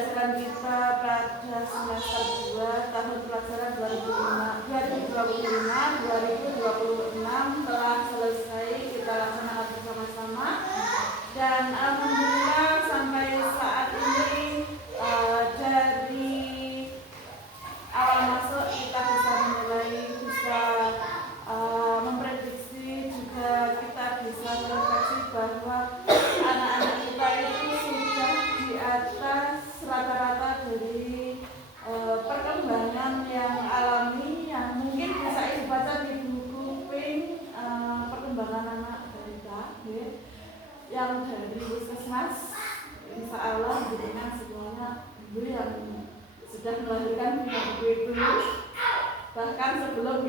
pembelajaran kita pada semester 2 tahun pelajaran 2025-2026 telah selesai kita laksanakan bersama-sama, dan alhamdulillah sampai saat ini dari awal masuk kita bisa menilai, bisa memprediksi, juga kita bisa merefleksi bahwa anak-anak kita itu sudah di atas rata-rata dari perkembangan yang alami yang mungkin bisa dibaca di buku PIN perkembangan anak balita yang dari Puskesmas. Insya Allah dengan semuanya ibu yang sudah melahirkan punya buku itu, bahkan sebelum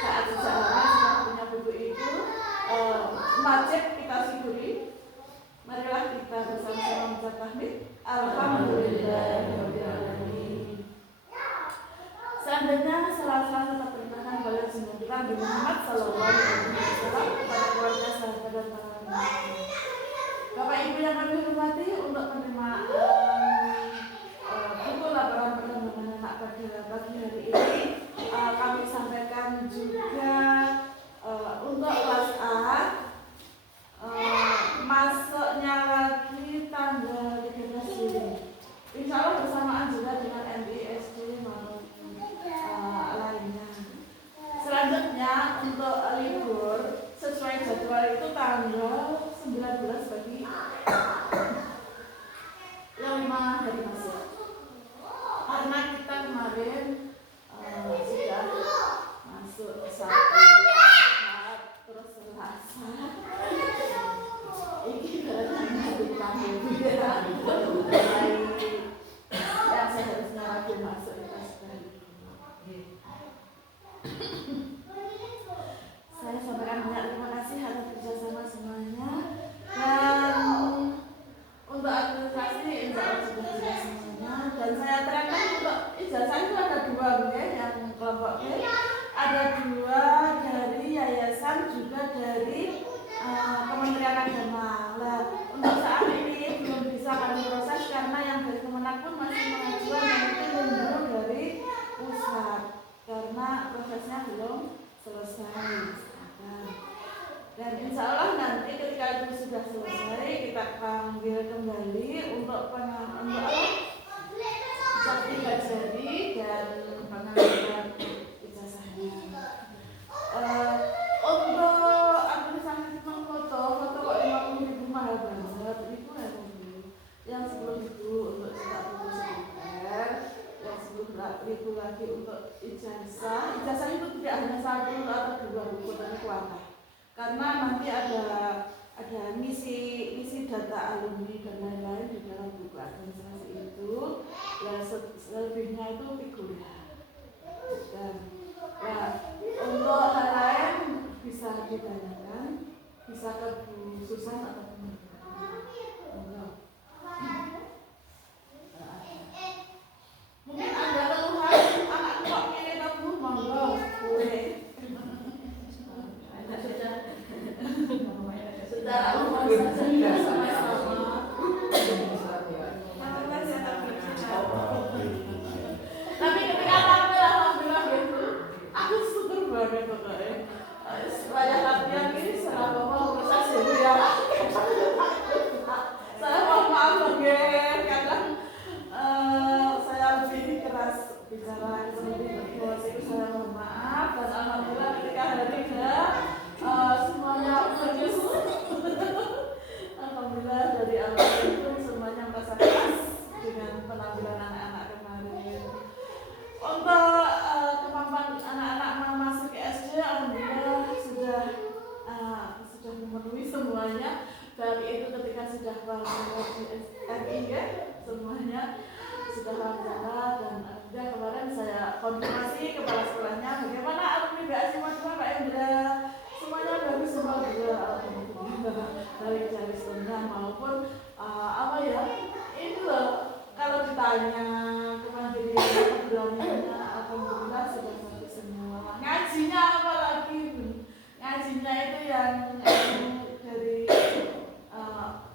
saat sejarahnya sudah punya buku itu, wajib kita syukuri. Marilah kita bersama-sama membaca tahmid. Alhamdulillahirrahmanirrahim. Seandainya salah-salah tetap perintahkan beliau sembilan Nabi Muhammad Sallallahu Alaihi Wasallam kepada keluarga, sahabat dan para nabi. Bapak Ibu yang kami hormati, untuk penerimaan buku laporan perkembangan anak pada pagi hari ini, kami sampaikan juga untuk kelas A masuknya lagi tanggal 13 Juli. Insya Allah bersamaan juga dengan MISD maupun lainnya. Selanjutnya untuk libur sesuai jadwal itu tanggal 19 bagi yang 5 hari masuk. Karena kita kemarin sudah masuk Sabtu, Ahad, terus Selasa. Ini barangnya ditambah ya. Yang seharusnya lagi masuk kita sekali. Saya sampaikan banyak terima kasih atas kerjasama semuanya, dan untuk administrasi insya Allah sudah jelas semuanya. Dan saya terangkan untuk ijazah itu ada 2 yang kelompok B, ada 2 dari yayasan, juga dari Kementerian Agama. Nah, untuk saat ini belum bisa kami proses karena yang dari Kemenak pun masih mengajukan, dan itu menunggu dari pusat karena prosesnya belum selesai. Dan insya Allah nanti ketika itu sudah selesai, kita panggil kembali untuk jadi dan pengambilan ijazahnya. Untuk administrasi foto kok 50.000 mahal banget. Itu yang 10.000 untuk cetak buku sekunder, yang 10.000 lagi untuk ijazah. Ijazah itu tidak hanya 1 atau 2 buku, tapi kuota. Karena nanti ada misi data alumni dan lain-lain di dalam buku administrasi itu. Ya, selebihnya itu figuran. Dan untuk hal lain bisa ditanyakan, bisa ke Bu Susan atau mungkin ada keluhan anak kok ini tabu, monggo boleh. Secara umum saja sama-sama. Tapi ketika tampil alhamdulillah gitu, aku syukur banget pokoknya. Banyak latihan ini selama mau proses ya. Saya mohon maaf banget, kadang saya lebih keras bicara lebih bos itu, saya mohon maaf. Dan alhamdulillah ketika hari semuanya bagus. Alhamdulillah dari awal itu semuanya merasa puas dengan penampilan anak-anak kemarin. Untuk kemampuan anak-anak masuk ke SD, alhamdulillah sudah memenuhi semuanya. Dari itu ketika sudah wawancara di SMI semuanya sudah wawancara, dan juga kemarin saya konfirmasi kepala sekolahnya bagaimana alumni BASI Madura Pak Indra, semuanya bagus semua juga alhamdulillah, dari jarisannya maupun itu loh, kalau ditanya kemandirian keberaniannya alhamdulillah sudah bagus semua. Ngajinya apalagi ngajinya itu yang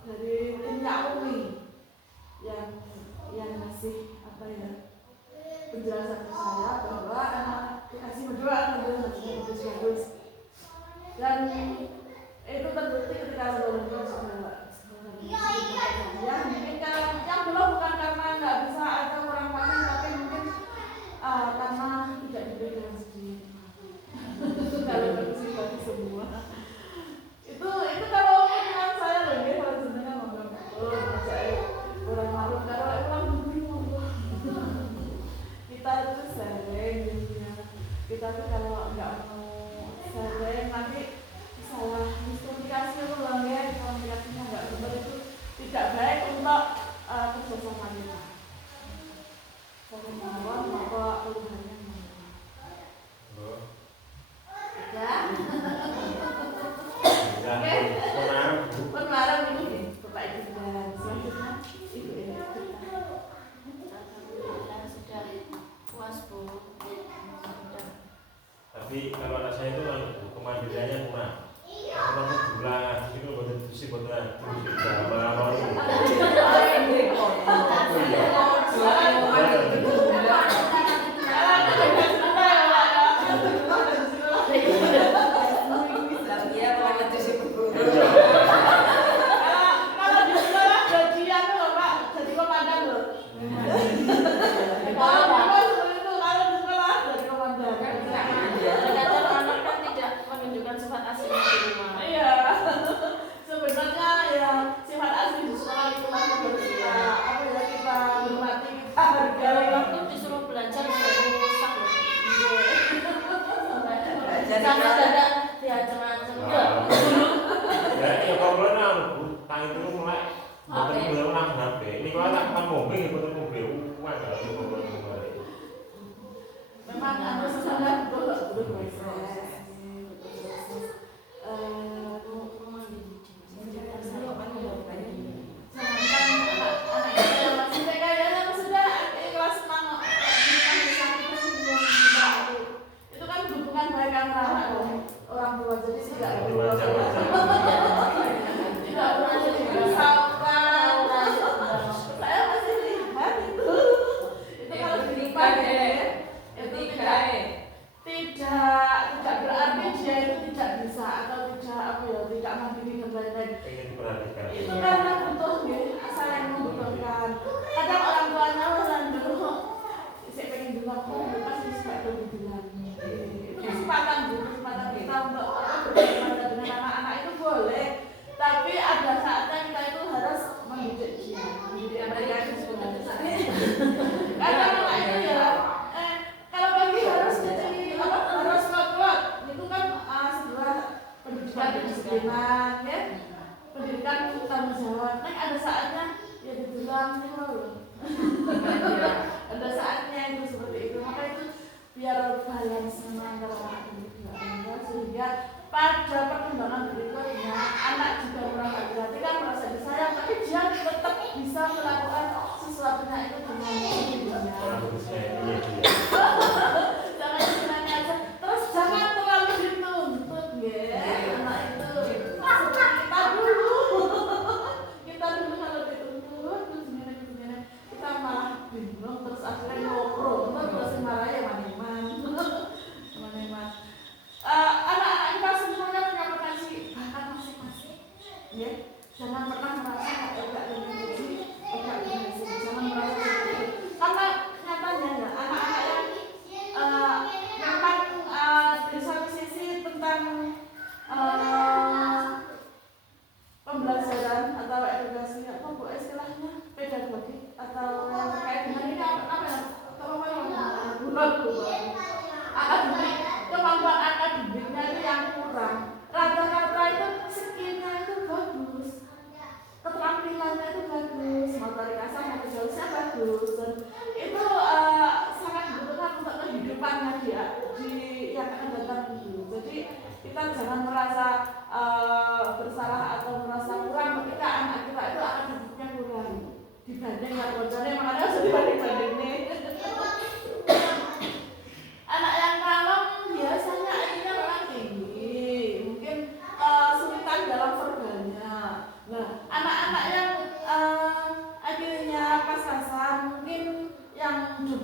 dari timnya Umi yang penjelasan ke saya bahwa anak dikasih berdoa bagus. Dan itu terbukti ketika lomba juga. Ya mungkin yang belum bukan karena nggak bisa atau kurang paham, tapi mungkin karena tidak diberi rezeki. Kalau bagi semua. Itu kalau omongan saya loh, ya kalau sebenarnya ngomong saya kurang malu kalau emang dulu kita itu sering gitu ya. Kita tuh kalau nggak mau sering nanti salah miskomunikasi itu loh ya, komunikasinya nggak benar itu tidak baik untuk kerjasama kita. Saya mohon bahwa keluhannya Pengarang ini Bapak Ibu dan selanjutnya Ibu ini sudah puas Bu. Tapi kalau anak saya itu kemandiriannya kurang. Kalau jumlah itu bukan sih bukan lama-lama itu.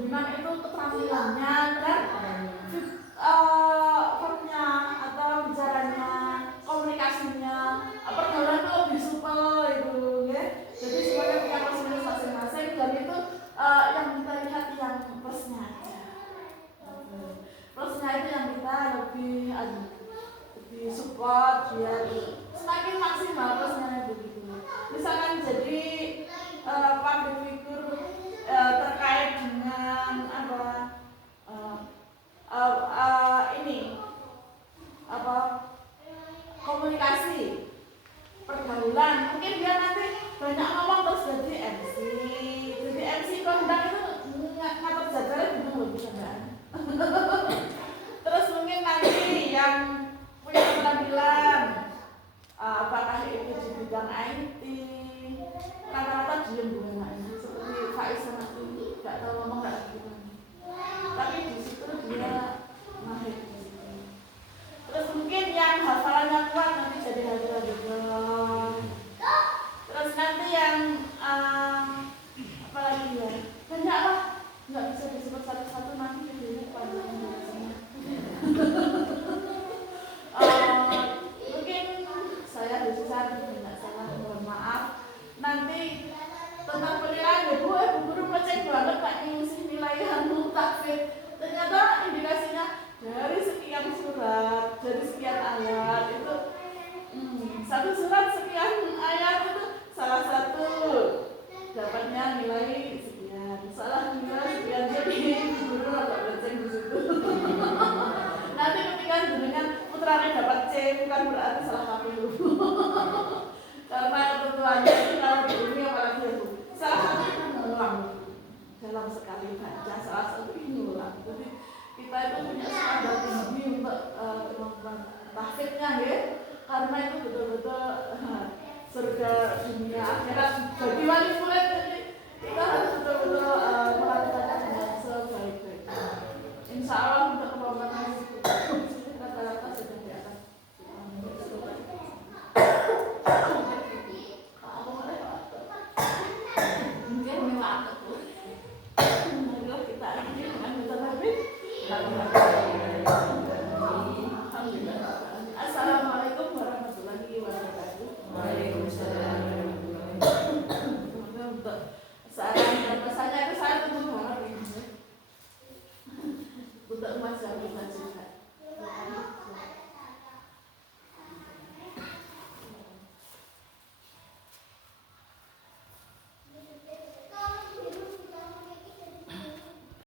dominan itu keterampilan support biar semakin maksimal pesannya begitu. Misalkan jadi public figure terkait dengan apa ini apa komunikasi pergaulan, mungkin dia nanti banyak ngomong terus jadi MC kondang itu ngatur jadwalnya bingung loh bisa nggak? Terus mungkin nanti yang punya keterampilan apakah itu di bidang IT rata-rata diem bunga seperti Faiz sama itu nggak tahu ngomong nggak gitu, tapi di situ dia mahir di situ. Terus mungkin yang hafalannya kuat nanti jadi hafalan. Terus nanti yang apa lagi ya, banyak lah, nggak bisa disebut satu-satu nanti videonya panjang biasanya. Mungkin saya bisa tidak salah, mohon maaf. Nanti tentang penilaian ya bu guru ngecek banget pak ngisi nilai anu takfid. Ternyata indikasinya dari sekian surat, dari sekian ayat itu satu surat sekian ayat itu salah satu dapatnya nilai sekian, salah nilai sekian, jadi guru agak ngecek di situ. Nanti ketika dengan putranya dapat C bukan berarti salah KPU. Karena ketentuannya itu kalau di dunia apalagi ya bu, salah satu itu mengulang dalam sekali baca, salah satu itu mengulang. Jadi kita itu punya standar tinggi untuk kemampuan tahfidnya ya, karena itu betul-betul surga dunia akhirat bagi wali murid. Jadi kita harus betul-betul melakukannya dengan sebaik-baiknya. Insya Allah untuk kemampuan rata-rata sudah di atas. Mungkin memang marilah kita akhiri dengan bertahbid. Assalamualaikum warahmatullahi wabarakatuh. Waalaikumsalam. Untuk saran dan pesannya itu saya tunggu banget ini untuk emas yang